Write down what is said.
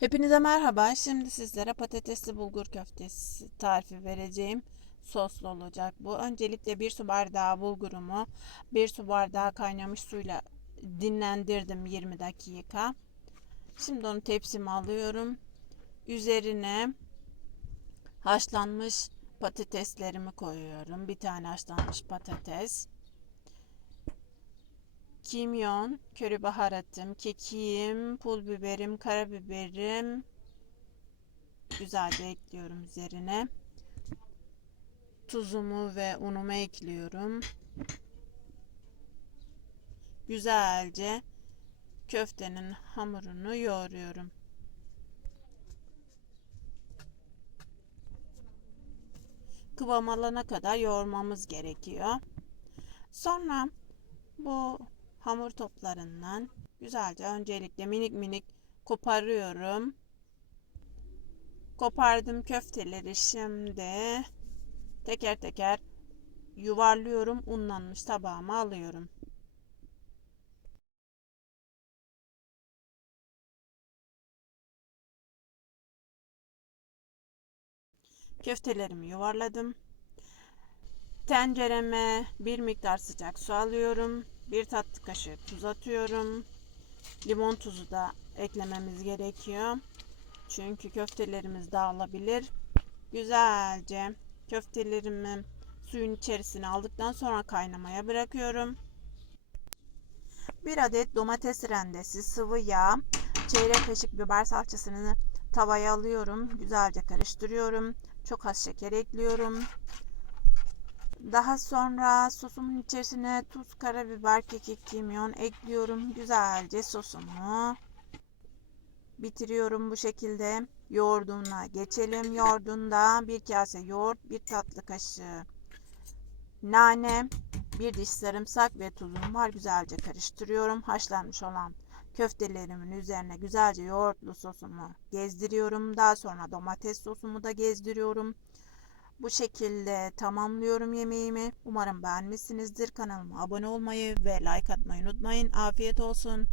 Hepinize merhaba. Şimdi sizlere patatesli bulgur köftesi tarifi vereceğim. Soslu olacak bu. Öncelikle bir su bardağı bulgurumu bir su bardağı kaynamış suyla dinlendirdim 20 dakika. Şimdi onu tepsime alıyorum. Üzerine haşlanmış patateslerimi koyuyorum. Bir tane haşlanmış patates kimyon, köri baharatım, kekiğim, pul biberim, karabiberim güzelce ekliyorum üzerine. Tuzumu ve unumu ekliyorum. Güzelce köftenin hamurunu yoğuruyorum. Kıvam alana kadar yoğurmamız gerekiyor. Sonra bu hamur toplarından güzelce öncelikle minik minik koparıyorum. Kopardım köfteleri şimdi teker teker yuvarlıyorum. Unlanmış tabağıma alıyorum. Köftelerimi yuvarladım. Tencereme bir miktar sıcak su alıyorum. Bir tatlı kaşığı tuz atıyorum. Limon tuzu da eklememiz gerekiyor. Çünkü köftelerimiz dağılabilir. Güzelce köftelerimi suyun içerisine aldıktan sonra kaynamaya bırakıyorum. Bir adet domates rendesi, sıvı yağ, çeyrek kaşık biber salçasını tavaya alıyorum. Güzelce karıştırıyorum. Çok az şeker ekliyorum. Daha sonra sosumun içerisine tuz, karabiber, kekik, kimyon ekliyorum. Güzelce sosumu bitiriyorum bu şekilde. Yoğurduna geçelim. Yoğurdunda bir kase yoğurt, bir tatlı kaşığı nane, bir diş sarımsak ve tuzum var. Güzelce karıştırıyorum. Haşlanmış olan köftelerimin üzerine güzelce yoğurtlu sosumu gezdiriyorum. Daha sonra domates sosumu da gezdiriyorum. Bu şekilde tamamlıyorum yemeğimi. Umarım beğenmişsinizdir. Kanalıma abone olmayı ve like atmayı unutmayın. Afiyet olsun.